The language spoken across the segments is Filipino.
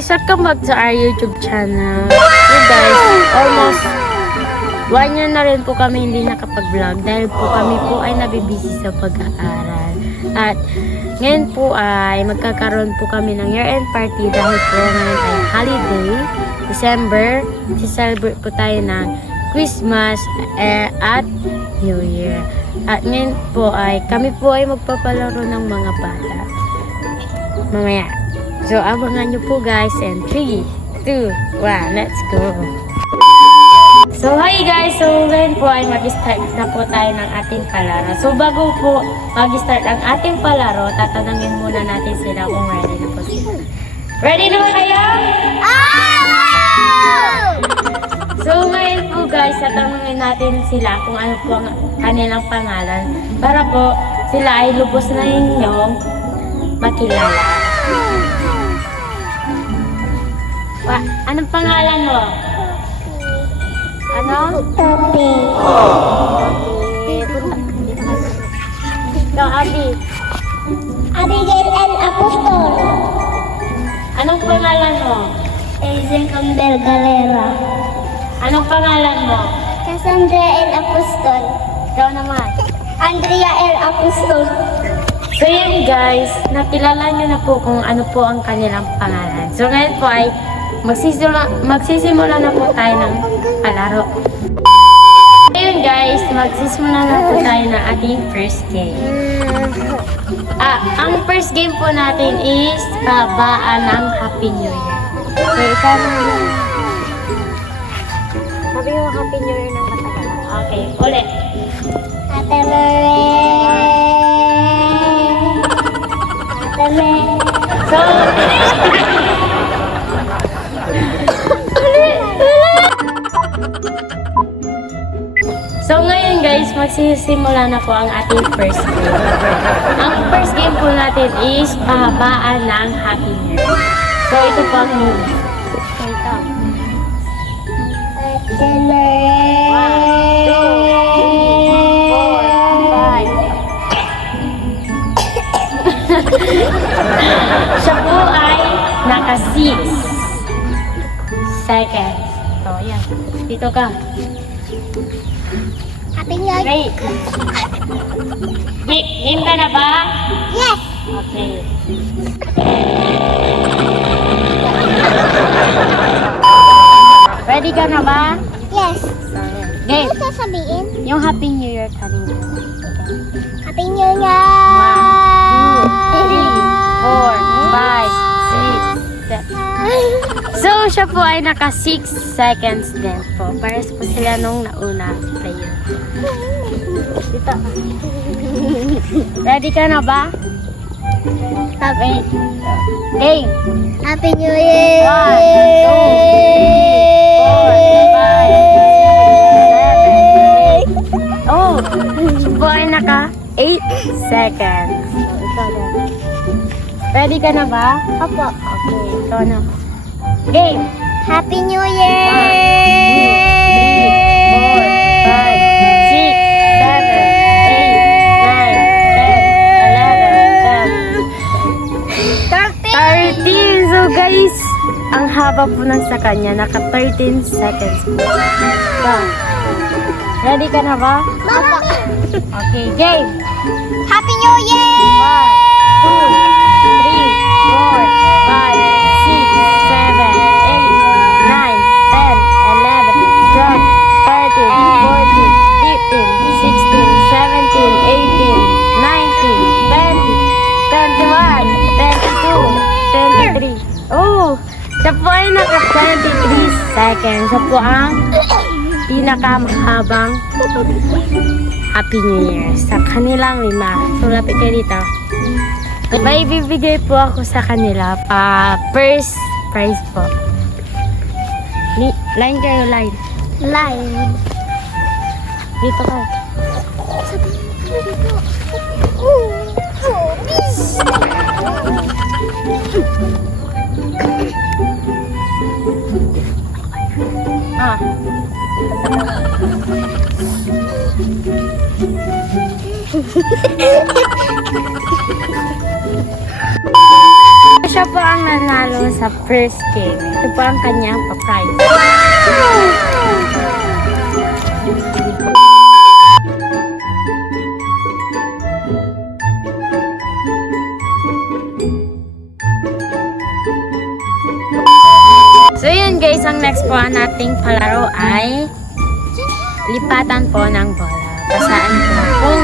guys, welcome back to our YouTube channel. So guys, almost 1 year na rin po kami hindi nakapag-vlog dahil po kami po ay nabibisi sa pag-aaral. At ngayon po ay magkakaroon po kami ng year-end party dahil po ngayon ay holiday, December. Si-celebrate po tayo ng Christmas at New Year. At ngayon po ay kami po ay magpapalaro ng mga bata. Mamaya. So, abangan nyo po guys. And 3, 2, 1, let's go! So, hi guys! So, ngayon po ay mag-start na po tayo ng ating palaro. So, bago po mag-start ang ating palaro, tatanungin muna natin sila kung ready na po sila. Ready na ba kayo? So, ngayon po guys, tatanungin natin sila kung ano po ang kanilang pangalan para po sila ay lubos na inyong makilala. Anong pangalan mo? Ano? Topi. Ikaw, Abi. Abigail L. Apostol. Anong pangalan mo? Ezen Campbell Galera. Anong pangalan mo? Cassandra L. Apostol. Ikaw naman. Andrea L. Apostol. So yun guys, nakilala nyo na po kung ano po ang kanilang pangalan. So ngayon po ay magsisimula na po tayo ng palaro. Ngayon guys, magsisimula na po tayo ng ating first game. Ang first game po natin is babaan ng Happy New Year. So ikaw na yun. Sabi mo Happy New Year ng matagal. Okay, ulit. Ate Lorraine. Ate Lorraine. So ngayon guys, magsisimula na po ang ating first game. Ang first game po natin is pahabaan ng Happy New Year. So ito po ang movie. So ito. Ate Lorraine. 1, 2, 3, 4, 5. Siya po ay naka 6 seconds. So yan. Dito ka. Happy New Year. Great. Game ka na ba? Yes. Okay. Ready ka na ba? Yes. Game. Ano sasabihin? Yung Happy New Year kanina. Happy New Year. 1, 2, 3, 4, 5, 6, 7. So, siya po ay naka 6 seconds din po. Pares po sila nung nauna player. Dito. Ready ka na ba? Happy. Game. Happy New Year. 1, 2, 3, 4, 5, 6, 7, 8. Oh, siya po ay naka 8 seconds. So, ikaw na. Ready ka na ba? Opo. Okay, ikaw na. Game. Happy New 1, 2, 3, 4, 5, 6, 7, 8, 9, 10, 11, 12. So guys, ang haba po ng sa kanya, naka 13 seconds po. So, ready ka na ba? Opo. Okay, game! Happy New Year. 1, 2, 3, 4, 5, 6, 7, 8, 9, 10, 11, 12, 13, 14, 15, 16, 17, 18, 19, 20, 21, 22, 23. Oh! Siya po ay naka 23 seconds. Siya po ang pinakamahabang Happy New Year sa kanilang 5. So, lapit kayo dito. May bibigay po ako sa kanila pa first prize po. Line kayo, line. Line. Dito ka. siya po ang nanalo sa first game. Ito po ang kanyang pa-prize. So yun guys, ang next po nating palaro ay lipatan po ng bola. Pasaan po. Kung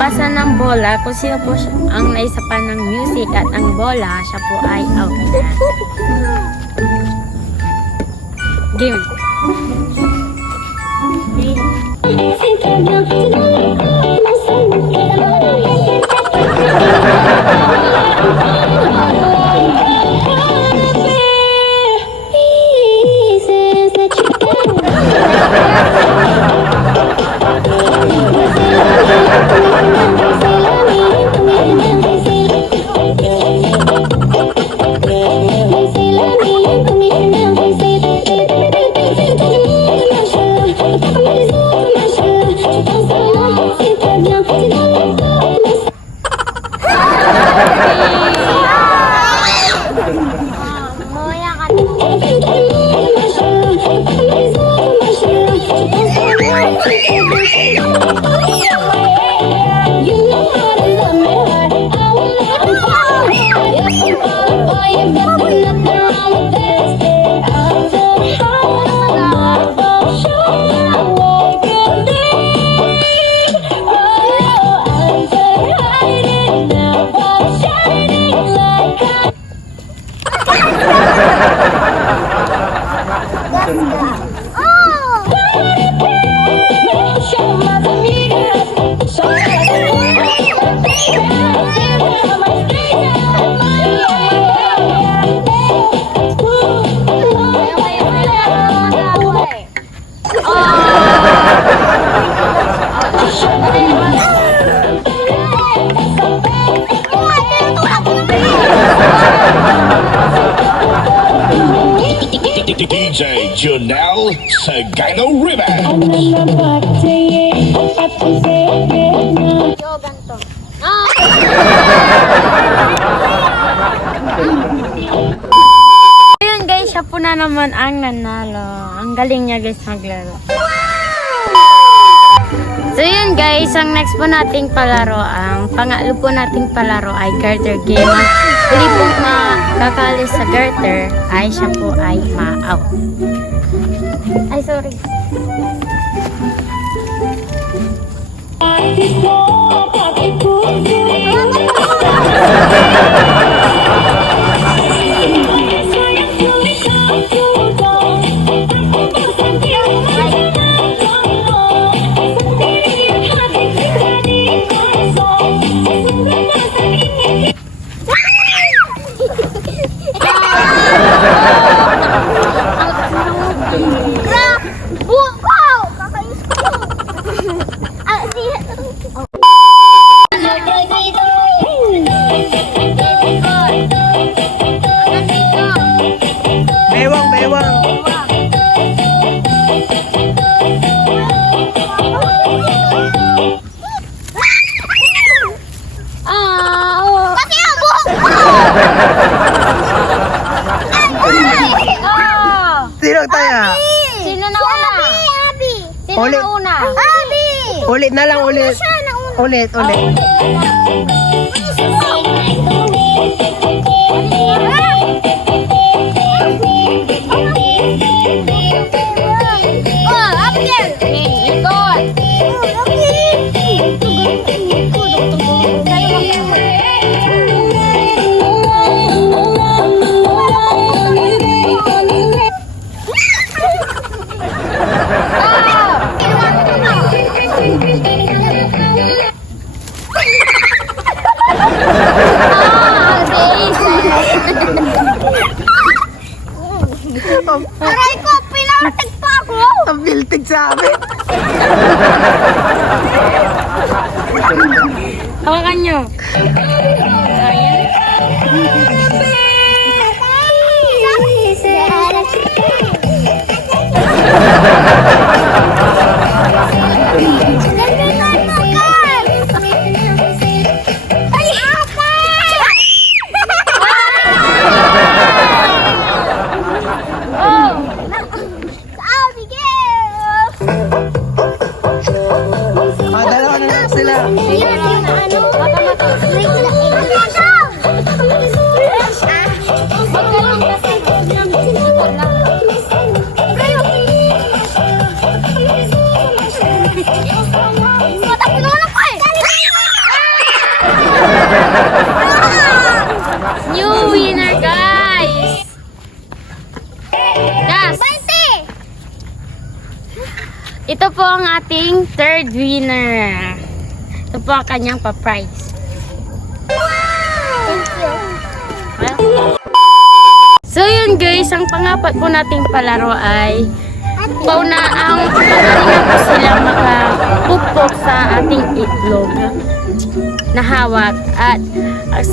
pasa ng bola, kung sino po ang naisapa ng music at ang bola, siya po ay out na. Game. DJ Junel Sagano Ribbon. Ayun guys, siya po na naman ang nanalo. Ang galing niya guys maglaro. So yun guys, ang next po nating palaro, ang pangatlo po nating palaro ay garter game. Ang huli pong makakalis sa garter ay siya po ay ma-out. Ay, sorry. Sino tayo? Sino na una? Abi! Sino Ulit. na una? Abi! Ulit na lang, ulit. Siya na una. Ulit. Oh, Abdel! Ikot! Aray ko, pinatig pa ako! Ang biltig sa amin. Hawakan nyo. ito po ang ating third winner. Ito po ang kanyang pa-prize. So yun guys, ang pangapat po nating palaro ay pauna ang magaling na po sila makapupok sa ating itlog na hawak. At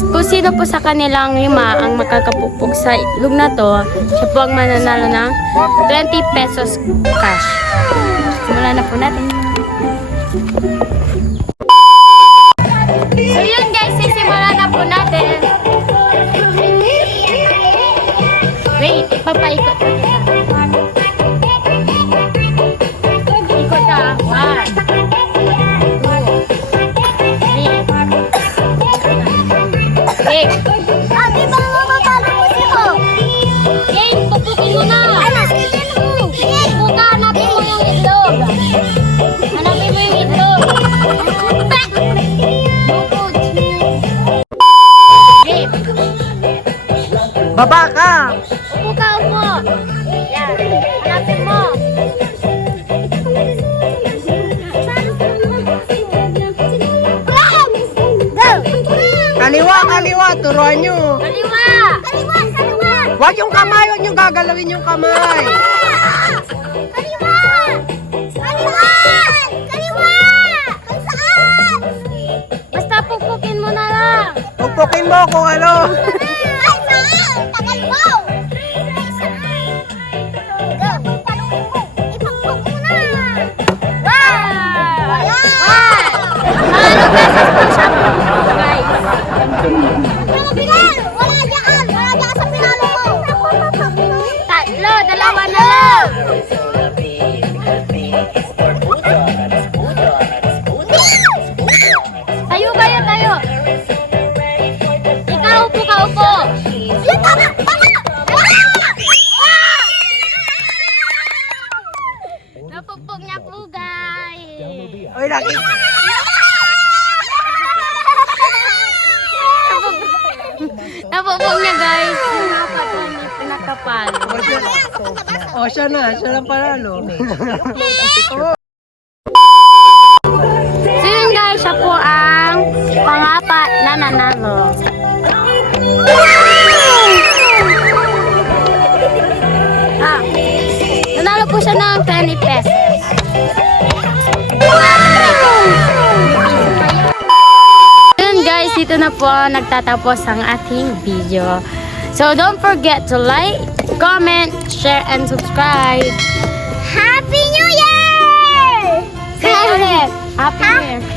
kung sino po sa kanilang 5 ang makakapupok sa itlog na to, siya po ang mananalo ng 20 pesos cash. Simulan na po natin. So yun guys, sisimulan na po natin. Wait, papaikot na kita. Ikot ka. 1, 2, 3. Wait. Abi, baka mapapalo mo siya. Wait, pupukin mo na. Ano? Sige. Puka, hanapin mo yung itlog. Hanapin mo yung itlog. Wait. Baba ka. Upo ka, upo. Yan. Hanapin mo. Kaliwa, kaliwa. Turuan nyo. Kaliwa. Kaliwa, kaliwa. Huwag yung kamay. Huwag nyo gagalawin yung kamay. Kaliwa! Kaliwa! Kaliwa! Kung saan? Basta pupukin mo na lang. Pupukин mo kung ano. Ay, saan? Tagal mo! Ay, saan? Go, paluin mo. Ipagpag mo na. Wow! Wow! Ano beses po siya pupuko, guys? Mga Bilal! Wala dyan! Wala dyan sa pinalo mo! 3, 2 na lang. Tayo kayo, tayo. Ikaw, upo ka, upo. Yan, tama! Tama! Napupog niya po, guys. Uy, Napupog niya, guys. Dapat po hindi pinakapal. O, siya na. Siya lang panalo. So yun guys, siya po ang pangapat na nanalo. Ah, nanalo po siya ng 20 pesos. Yun guys, dito na po nagtatapos ang ating video. So don't forget to like, comment, share, and subscribe. Happy New Year! See you ulit. Happy New Year.